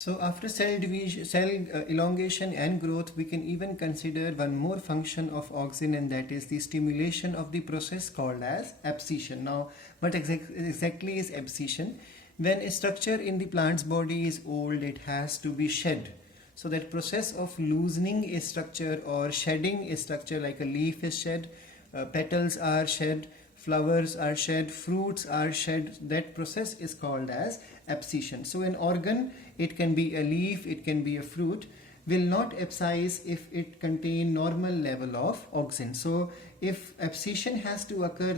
So after cell division, cell elongation and growth, we can even consider one more function of auxin, and that is the stimulation of the process called as abscission. Now, what exactly is abscission? When a structure in the plant's body is old, it has to be shed. So that process of loosening a structure or shedding a structure, like a leaf is shed, petals are shed, flowers are shed, fruits are shed, that process is called as abscission. So an organ, it can be a leaf, it can be a fruit, will not abscisse if it contain normal level of auxin. So if abscission has to occur,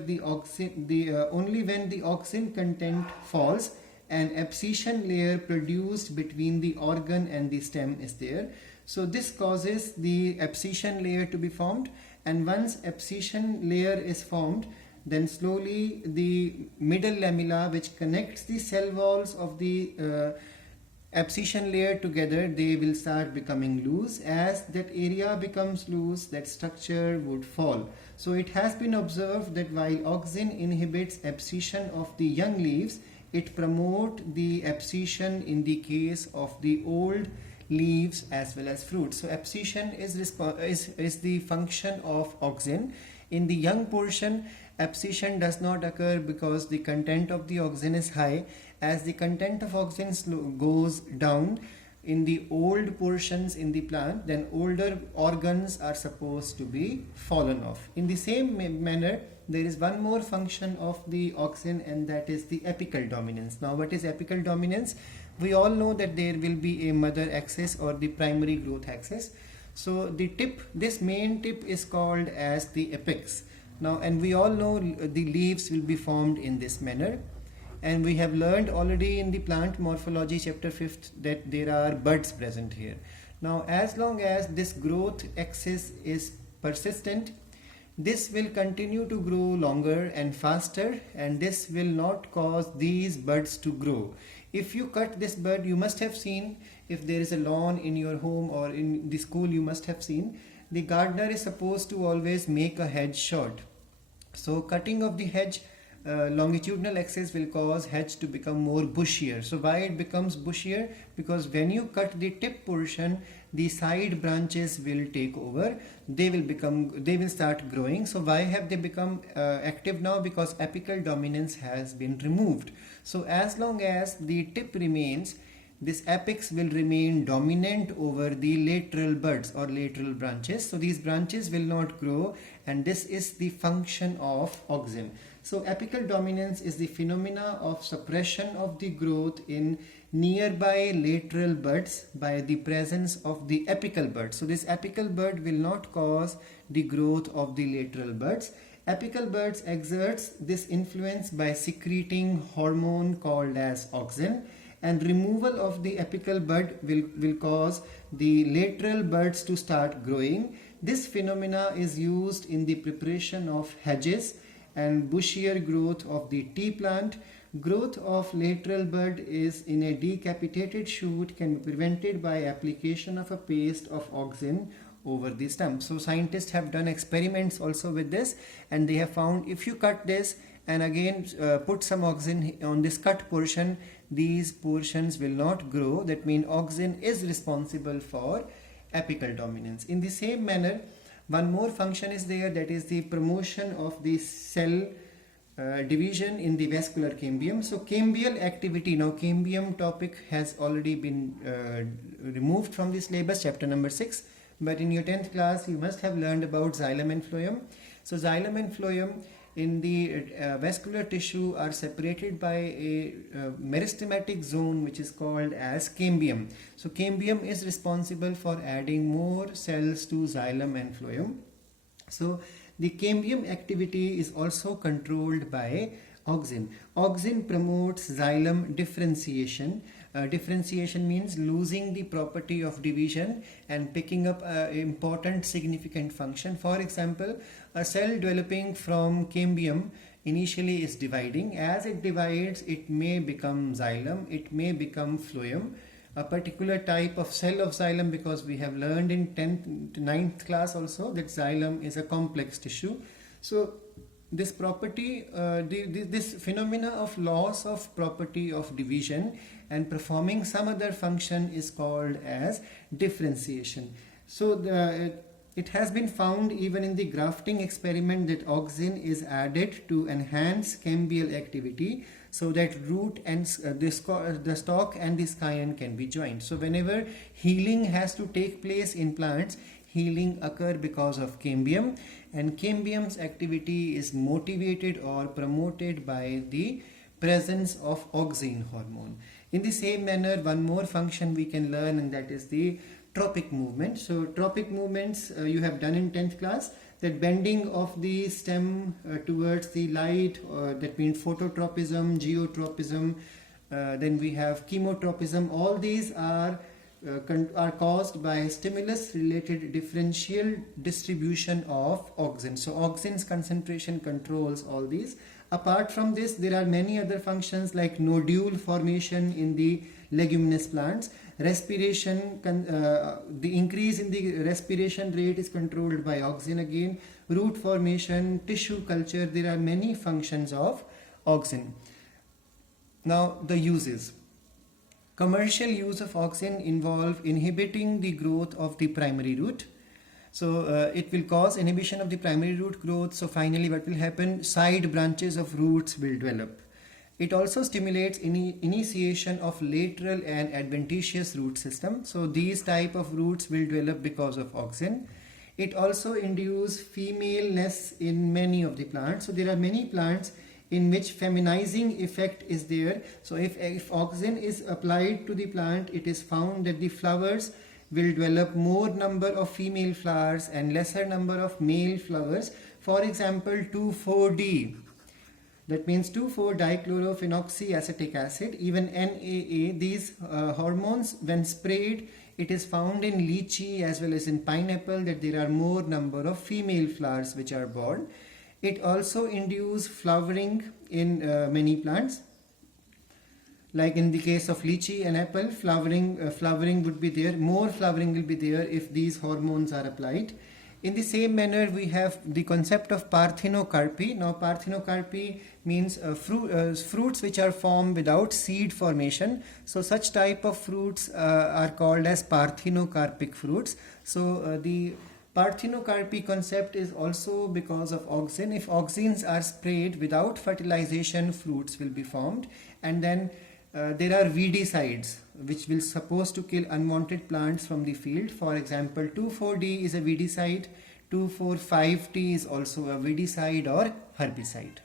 only when the auxin content falls, an abscission layer produced between the organ and the stem is there. So this causes the abscission layer to be formed, and once abscission layer is formed, then slowly the middle lamella, which connects the cell walls of the abscission layer together, they will start becoming loose. As that area becomes loose, that structure would fall. So it has been observed that while auxin inhibits abscission of the young leaves, it promotes the abscission in the case of the old leaves as well as fruit. So abscission is the function of auxin. In the young portion, abscission does not occur because the content of the auxin is high. As the content of auxin goes down in the old portions in the plant, then older organs are supposed to be fallen off. In the same manner, there is one more function of the auxin, and that is the apical dominance. Now, what is apical dominance? We all know that there will be a mother axis or the primary growth axis. So the tip, this main tip, is called as the apex. Now, and we all know the leaves will be formed in this manner. And we have learned already in the plant morphology chapter 5th that there are buds present here. Now, as long as this growth axis is persistent, this will continue to grow longer and faster, and this will not cause these buds to grow. If you cut this bud, you must have seen, if there is a lawn in your home or in the school, you must have seen, the gardener is supposed to always make a hedge short. So cutting of the hedge longitudinal axis will cause hedge to become more bushier. So why it becomes bushier? Because when you cut the tip portion, the side branches will take over. They will start growing. So why have they become active now? Because apical dominance has been removed. So as long as the tip remains, this apex will remain dominant over the lateral buds or lateral branches. So these branches will not grow, and this is the function of auxin. So apical dominance is the phenomena of suppression of the growth in nearby lateral buds by the presence of the apical bud. So this apical bud will not cause the growth of the lateral buds. Apical buds exerts this influence by secreting hormone called as auxin, and removal of the apical bud will cause the lateral buds to start growing. This phenomena is used in the preparation of hedges and bushier growth of the tea plant. Growth of lateral bud is in a decapitated shoot can be prevented by application of a paste of auxin over the stump. So scientists have done experiments also with this, and they have found if you cut this and again put some auxin on this cut portion, these portions will not grow. That means auxin is responsible for apical dominance. In the same manner, one more function is there, that is the promotion of the cell division in the vascular cambium. So cambial activity, now cambium topic has already been removed from this syllabus, chapter number 6, but in your 10th class you must have learned about xylem and phloem. So xylem and phloem in the vascular tissue are separated by a meristematic zone which is called as cambium. So cambium is responsible for adding more cells to xylem and phloem. So the cambium activity is also controlled by auxin. Auxin promotes xylem differentiation. Differentiation means losing the property of division and picking up an important significant function. For example, a cell developing from cambium initially is dividing. As it divides, it may become xylem, it may become phloem, a particular type of cell of xylem, because we have learned in 9th class also that xylem is a complex tissue. So this property, this phenomena of loss of property of division and performing some other function is called as differentiation. So it has been found even in the grafting experiment that auxin is added to enhance cambial activity, so that root and the stalk and the scion can be joined. So whenever healing has to take place in plants, healing occur because of cambium, and cambium's activity is motivated or promoted by the presence of auxin hormone. In the same manner, one more function we can learn, and that is the tropic movement. So tropic movements you have done in 10th class, that bending of the stem towards the light, that means phototropism, geotropism, then we have chemotropism. All these are caused by stimulus related differential distribution of auxin. So auxin's concentration controls all these. Apart from this, there are many other functions like nodule formation in the leguminous plants. Respiration, the increase in the respiration rate is controlled by auxin again. Root formation, tissue culture, there are many functions of auxin. Now the uses. Commercial use of auxin involve inhibiting the growth of the primary root. So it will cause inhibition of the primary root growth. So finally what will happen? Side branches of roots will develop. It also stimulates initiation of lateral and adventitious root system. So these type of roots will develop because of auxin. It also induces femaleness in many of the plants. So there are many plants in which feminizing effect is there. So if auxin is applied to the plant, it is found that the flowers will develop more number of female flowers and lesser number of male flowers. For example, 2,4-D. That means 2,4-dichlorophenoxyacetic acid, even NAA, these hormones when sprayed, it is found in lychee as well as in pineapple that there are more number of female flowers which are born. It also induces flowering in many plants. Like in the case of lychee and apple, flowering would be there, more flowering will be there if these hormones are applied. In the same manner, we have the concept of parthenocarpy. Now, parthenocarpy means fruits which are formed without seed formation. So, such type of fruits are called as parthenocarpic fruits. So, the parthenocarpy concept is also because of auxin. If auxins are sprayed without fertilization, fruits will be formed. And then there are weedicides which will supposed to kill unwanted plants from the field. For example, 2,4-D is a weedicide, 2,4,5-T is also a weedicide or herbicide.